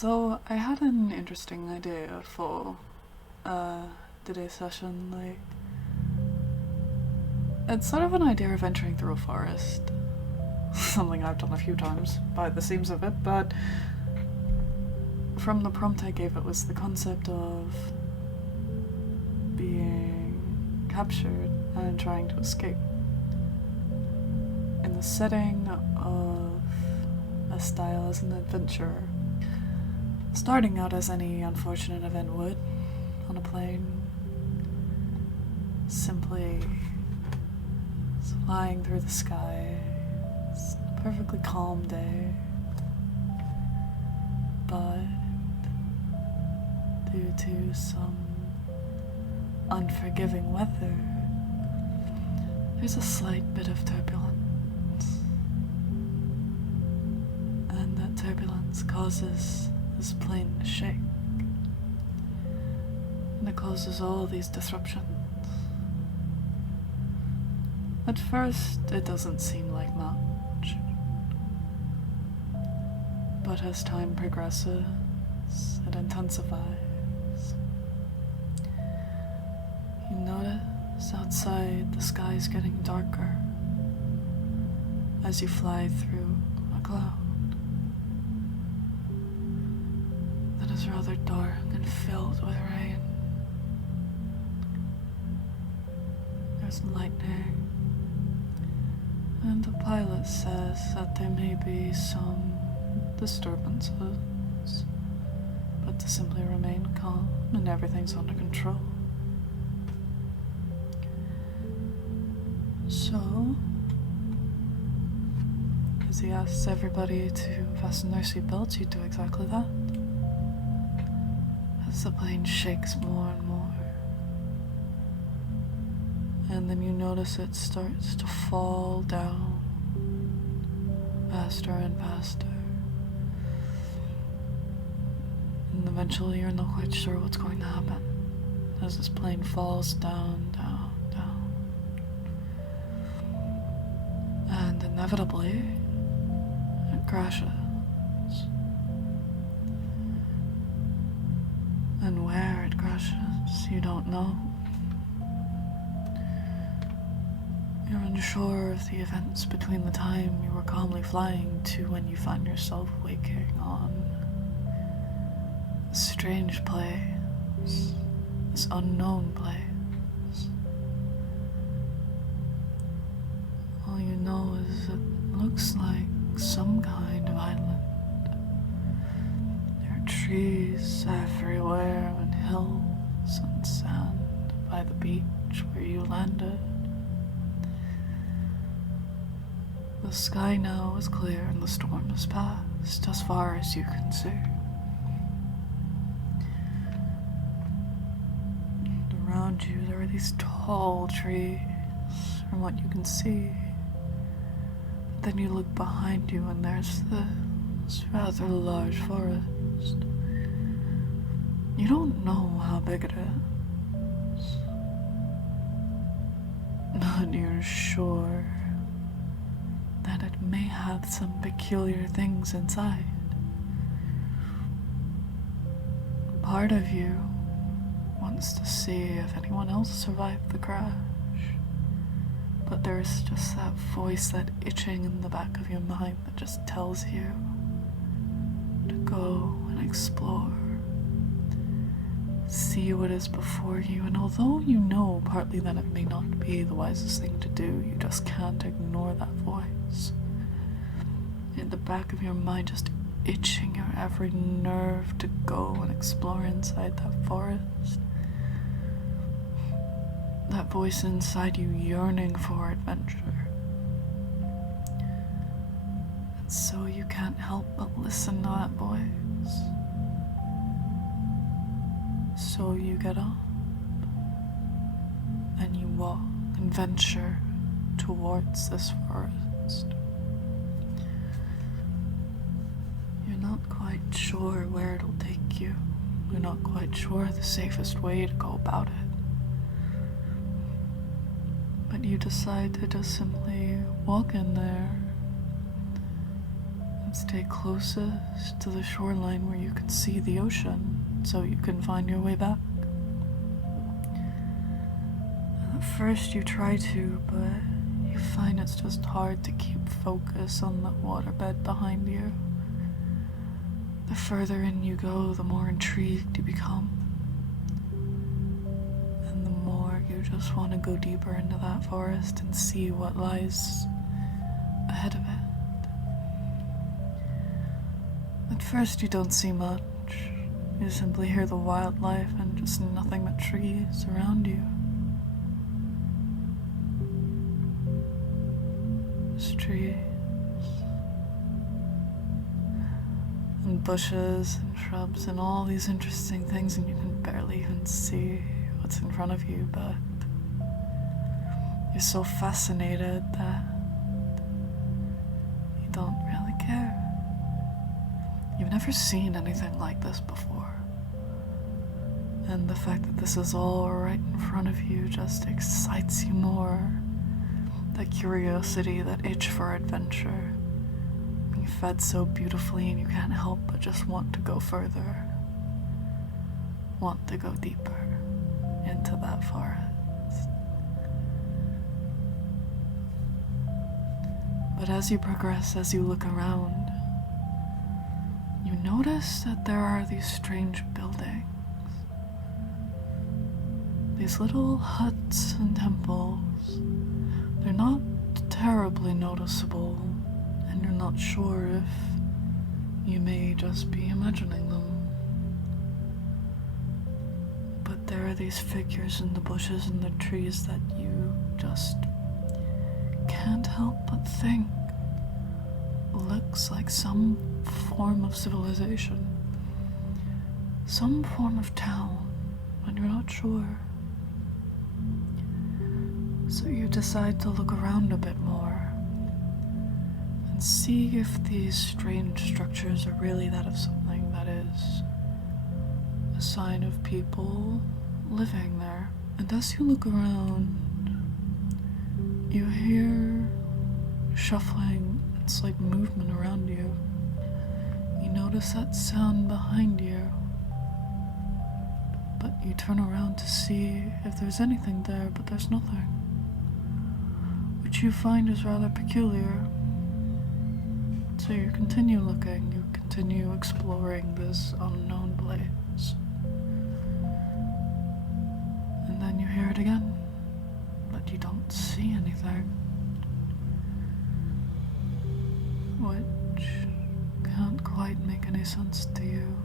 So I had an interesting idea for today's session. Like, it's sort of an idea of venturing through a forest. Something I've done a few times by the seams of it, but from the prompt I gave it was the concept of being captured and trying to escape. In the setting of a style as an adventurer, starting out as any unfortunate event would, on a plane, simply flying through the sky. It's a perfectly calm day, but due to some unforgiving weather, there's a slight bit of turbulence, and that turbulence causes this plane to shake, and it causes all these disruptions. At first, it doesn't seem like much, but as time progresses, it intensifies. You notice outside the sky's getting darker as you fly through a cloud that is rather dark and filled with rain. There's lightning, and the pilot says that there may be some disturbances, but to simply remain calm and everything's under control. So, as he asks everybody to fasten their seatbelts, you do exactly that. As the plane shakes more and more, and then you notice it starts to fall down faster and faster, and eventually you're not quite sure what's going to happen as this plane falls down, down, down, and inevitably it crashes. And where it crashes, you don't know. You're unsure of the events between the time you were calmly flying to when you find yourself waking on a strange place, this unknown place. All you know is it looks like some kind of island. There are trees everywhere and hills and sand by the beach where you landed. The sky now is clear and the storm has passed as far as you can see. And around you there are these tall trees from what you can see. But then you look behind you and there's this rather large forest. You don't know how big it is, but you're sure that it may have some peculiar things inside. Part of you wants to see if anyone else survived the crash, but there's just that voice, that itching in the back of your mind that just tells you to go and explore, see what is before you. And although you know partly that it may not be the wisest thing to do, you just can't ignore that voice in the back of your mind, just itching your every nerve to go and explore inside that forest. That voice inside you yearning for adventure. And so you can't help but listen to that voice. So you get up and you walk and venture towards this forest. You're not quite sure where it'll take you. You're not quite sure the safest way to go about it. But you decide to just simply walk in there Stay closest to the shoreline where you can see the ocean, so you can find your way back. At first you try to, but you find it's just hard to keep focus on the waterbed behind you. The further in you go, the more intrigued you become. And the more you just want to go deeper into that forest and see what lies ahead of it. At first you don't see much. You simply hear the wildlife and just nothing but trees around you. Just trees and bushes and shrubs and all these interesting things, and you can barely even see what's in front of you, but you're so fascinated that you don't really care. You've never seen anything like this before, and the fact that this is all right in front of you just excites you more. That curiosity, that itch for adventure, being fed so beautifully, and you can't help but just want to go further, want to go deeper into that forest. But as you progress, as you look around, you notice that there are these strange buildings. These little huts and temples. They're not terribly noticeable, and you're not sure if you may just be imagining them. But there are these figures in the bushes and the trees that you just can't help but think looks like some form of civilization, some form of town, and you're not sure. So you decide to look around a bit more and see if these strange structures are really that of something that is a sign of people living there. And as you look around, you hear shuffling and slight movement around you. You notice that sound behind you, but you turn around to see if there's anything there, but there's nothing, which you find is rather peculiar. So you continue looking, you continue exploring this unknown place, and then you hear it again, but you don't see anything, which can't quite make any sense to you.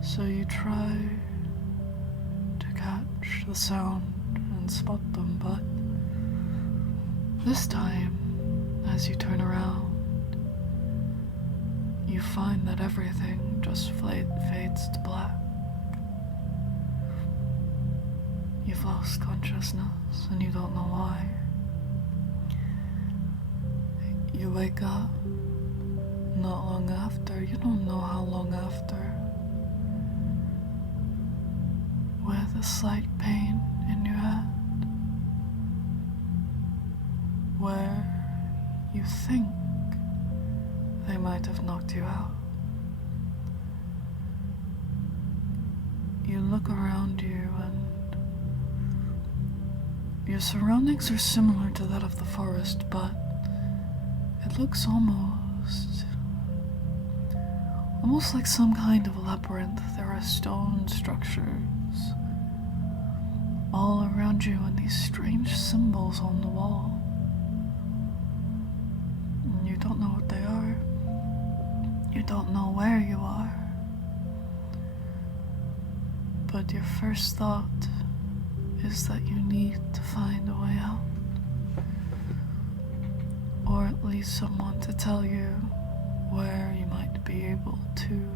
So you try to catch the sound and spot them, but this time, as you turn around, you find that everything just fades to black. You've lost consciousness, and you don't know why. You wake up not long after, you don't know how long after, with a slight pain in your head, where you think they might have knocked you out. You look around you, and your surroundings are similar to that of the forest, but it looks almost like some kind of labyrinth. There are stone structures all around you and these strange symbols on the wall. And you don't know what they are. You don't know where you are. But your first thought is that you need to find a way out. Or at least someone to tell you where you might be able to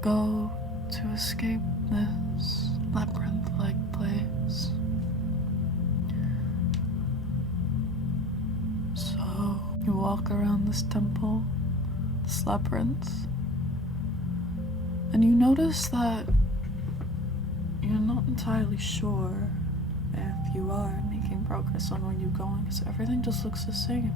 go to escape this labyrinth-like place. So you walk around this temple, this labyrinth, and you notice that you're not entirely sure if you are making progress on where you're going, because everything just looks the same.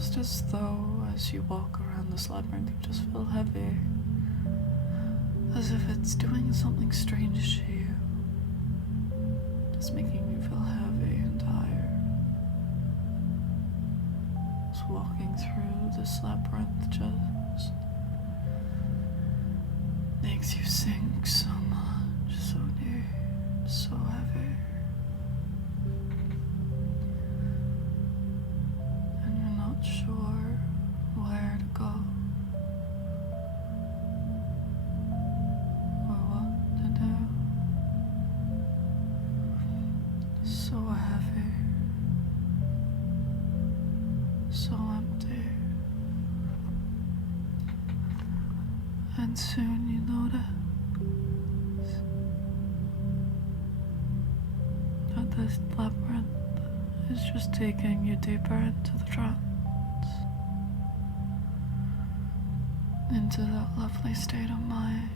almost as though as you walk around this labyrinth you just feel heavy, as if it's doing something strange to you, just making you feel heavy and tired. Just walking through this labyrinth just makes you sink so much, so deep, so heavy. And you're not sure where to go or what to do. So heavy, so empty. And soon you notice that this labyrinth is just taking you deeper into the trance, into that lovely state of mind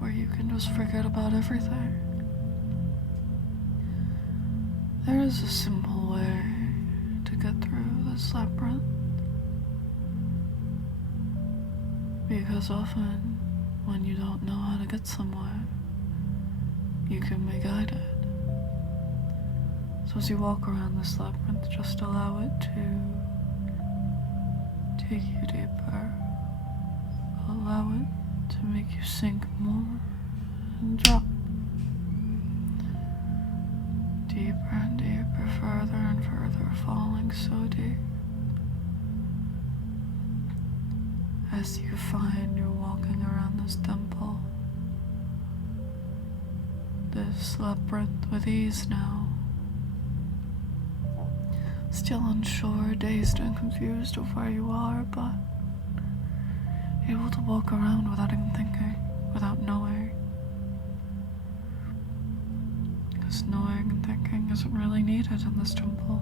where you can just forget about everything. There is a simple way to get through this labyrinth, because often when you don't know how to get somewhere, you can be guided. So as you walk around this labyrinth, just allow it to take you deeper. Allow it to make you sink more and drop deeper and deeper, further and further, falling so deep. As you find you're walking around this temple, this labyrinth with ease now, still unsure, dazed and confused of where you are, but able to walk around without even thinking, without knowing. Because knowing and thinking isn't really needed in this temple.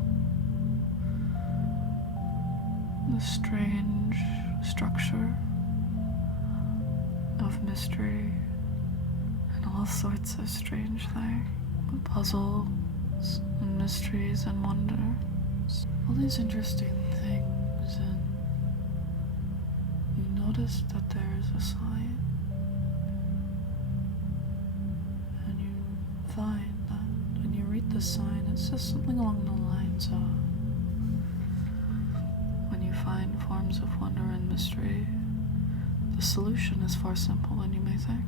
This strange structure of mystery and all sorts of strange things, puzzles and mysteries and wonders, all these interesting things. And you notice that there is a sign, and you find that when you read the sign it says something along the lines of, find forms of wonder and mystery, the solution is far simpler than you may think.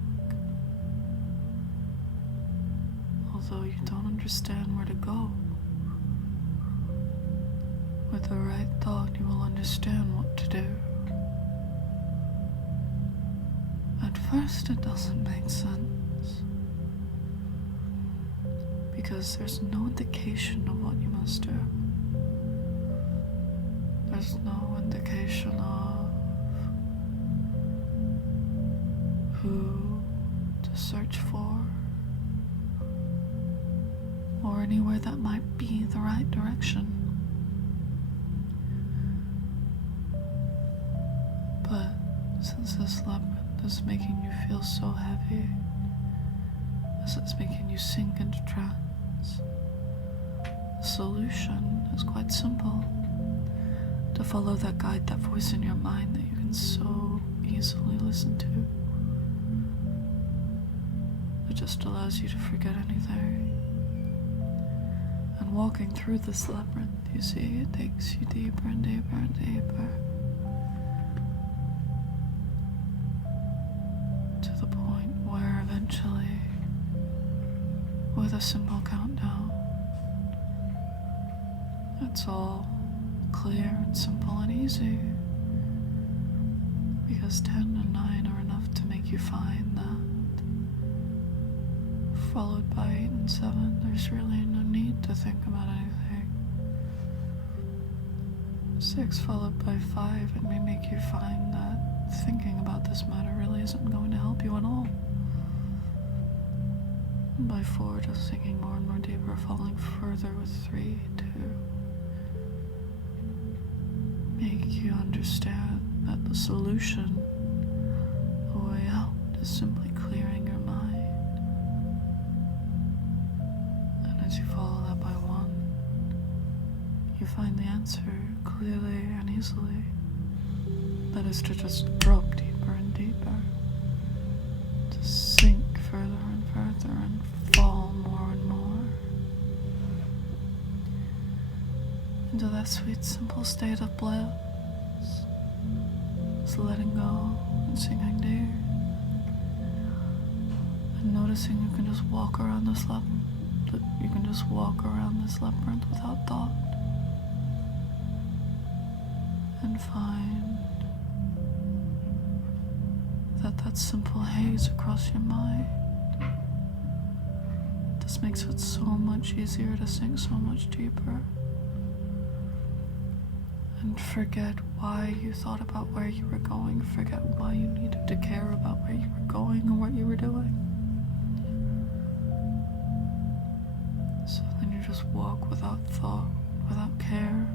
Although you don't understand where to go, with the right thought you will understand what to do. At first it doesn't make sense, because there's no indication of what you must do. There's no indication of who to search for, or anywhere that might be the right direction. But since this labyrinth is making you feel so heavy, as it's making you sink into trance, the solution is quite simple. To follow that guide, that voice in your mind that you can so easily listen to. It just allows you to forget anything. And walking through this labyrinth, you see, it takes you deeper and deeper and deeper, to the point where eventually, with a simple countdown, it's all clear and simple and easy, because 10 and 9 are enough to make you find that, followed by 8 and 7, there's really no need to think about anything. 6 followed by 5, it may make you find that thinking about this matter really isn't going to help you at all. And by 4, just sinking more and more deeper, falling further with 3, 2. Make you understand that the solution, the way out, is simply clearing your mind. And as you follow that by 1, you find find the answer clearly and easily. That is to just drop deeper and deeper, to sink further and further and fall more and more into that sweet, simple state of bliss. Just letting go and sinking deep, and noticing you can just walk around this labyrinth without thought, and find that simple haze across your mind just makes it so much easier to sink so much deeper and forget why you thought about where you were going, forget why you needed to care about where you were going or what you were doing. So then you just walk without thought, without care,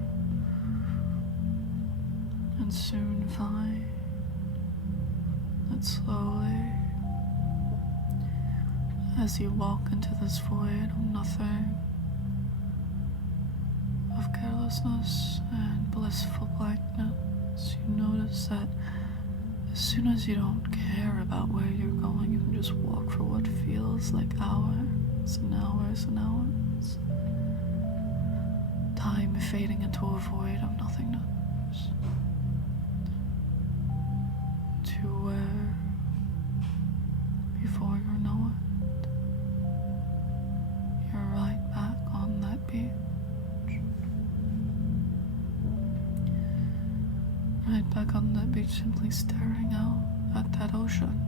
and soon find that slowly, as you walk into this void of nothing, of carelessness and blissful blankness, you notice that as soon as you don't care about where you're going, you can just walk for what feels like hours and hours and hours. Time fading into a void of nothingness. To where, before you know it, you're right back on that beach. Right back on that beach, simply staring out at that ocean,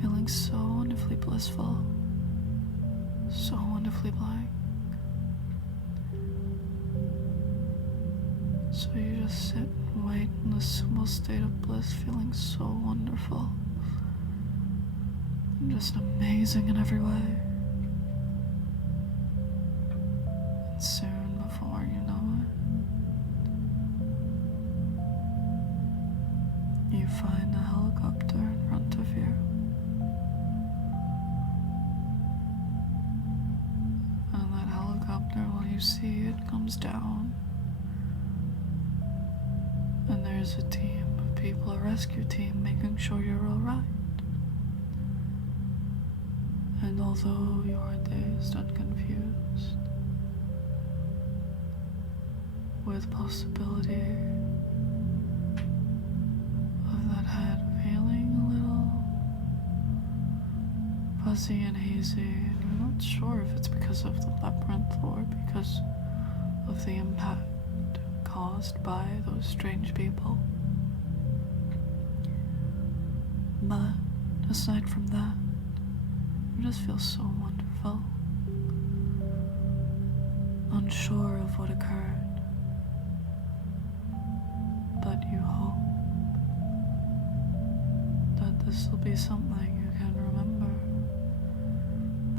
feeling so wonderfully blissful, so wonderfully blank. So you just sit and wait in this simple state of bliss, feeling so wonderful and just amazing in every way. And soon, before you know it, you find a helicopter in front of you. And that helicopter, while you see it, comes down. And there's a team of people, a rescue team, making sure you're alright. And although you're dazed and confused, with possibility of that head feeling a little fuzzy and hazy, and you're not sure if it's because of the labyrinth or because of the impact caused by those strange people. But aside from that, you just feel so wonderful, unsure of what occurred, but you hope that this will be something you can remember.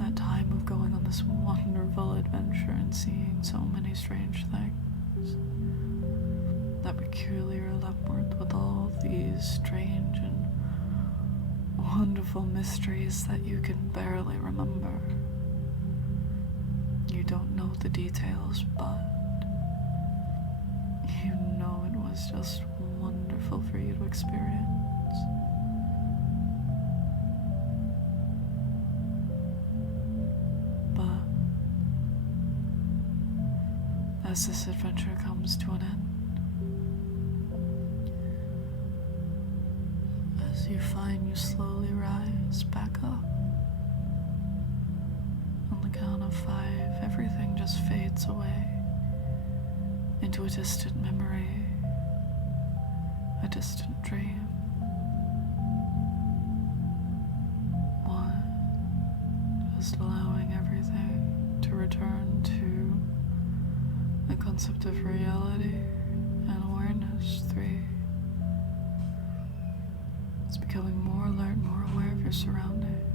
That time of going on this wonderful adventure and seeing so many strange things. That peculiar labyrinth with all these strange and wonderful mysteries that you can barely remember. You don't know the details, but you know it was just wonderful for you to experience. But as this adventure comes to an end, you find you slowly rise back up. On the count of 5, everything just fades away into a distant memory, a distant dream. 1, just allowing everything to return to the concept of reality and awareness. 3, it's becoming more alert, more aware of your surroundings.